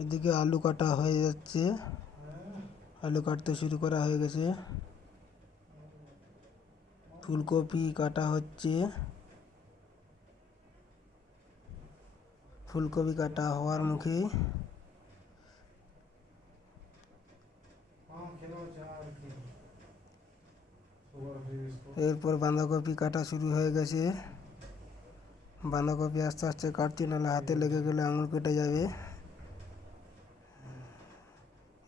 এদিকে আলু কাটা হয়ে যাচ্ছে, আলু কাটতে শুরু করা হয়ে গেছে। ফুলকপি কাটা হচ্ছে, ফুলকপি কাটা হওয়ার মুখে। এরপর বাঁধাকপি কাটা শুরু হয়ে গেছে। বাঁধাকপি আস্তে আস্তে কাটছি, নাহলে হাতে লেগে গেলে আঙুল কেটে যাবে।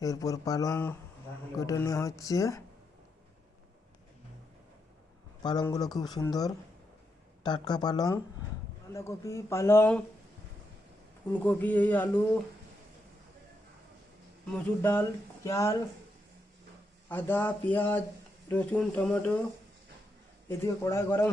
এরপর পালং কেটে নেওয়া হচ্ছে। পালংগুলো খুব সুন্দর, টাটকা পালং। বাঁধাকপি, পালং, ফুলকপি, এই আলু, মসুর ডাল, চাল, আদা, পেঁয়াজ, রসুন, টমেটো। এদিকে কড়াই গরম।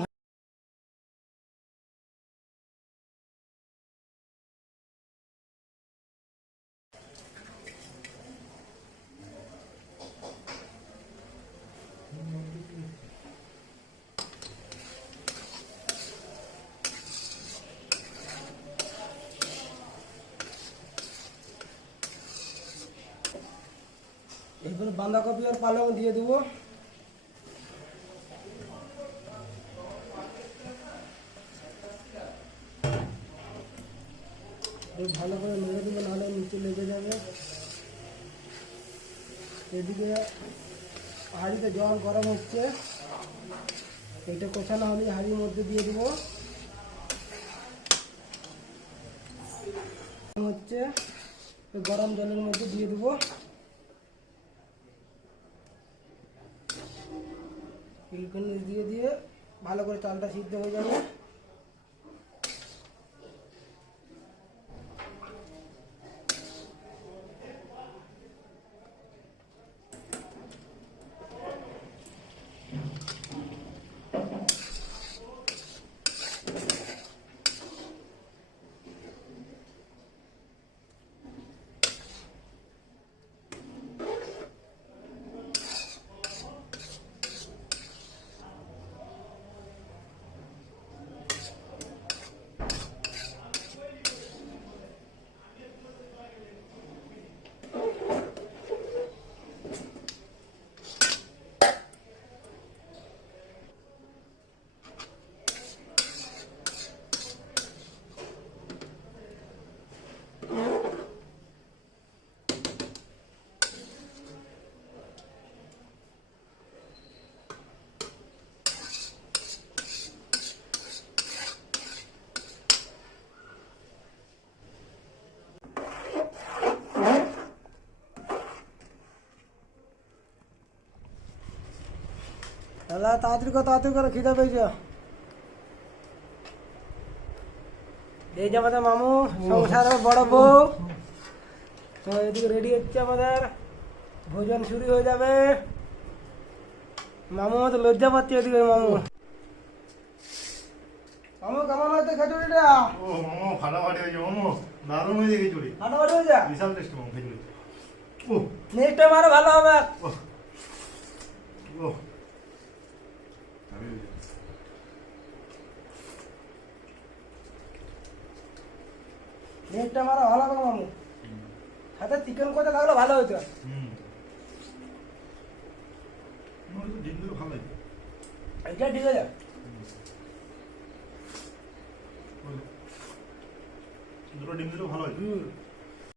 এরপরে বাঁধাকপি আর পালং দিয়ে দেবো। ভালো করে নেড়ে দেবো, নাহলে নিচে লেগে যাবে। এদিকে হাঁড়িতে জল গরম হচ্ছে, এটা কষানো হলে হাঁড়ির মধ্যে দিয়ে দেবো। হচ্ছে গরম জলের মধ্যে দিয়ে দেবো। এইখানে দিয়ে দিয়ে ভালো করে চালটা সিদ্ধ হয়ে যাবে। দাদা তাড়াতাড়ি করে খিদে পেয়েছে। এই যে আমাদের মামু, সংসারের বড় বউ। তো এদিকে রেডি হচ্ছে, আমাদের ভোজন শুরু হয়ে যাবে। মামু তো লজ্জা পাচ্ছে এদিকে। মামু মামু কেমন হয়েছে খিচুড়িটা? ও মামা ফাটাফাটি হয়েছে মামু, দারুণ হয়েছে খিচুড়ি। ফাটাফাটি হয়েছে, বিশাল টেস্ট মামু খিচুড়ি। ও নেক্সট টাইম আরো ভালো হবে। ও ও নেক্সট টাইম আরো ভালো হবে মামু। সাথে চিকেন করতে থাকলে ভালো হতো। ডিমগুলো ভালো হয়েছে। এটা ঠিক আছে। দুটো ডিম দিলেও ভালো হয়েছে।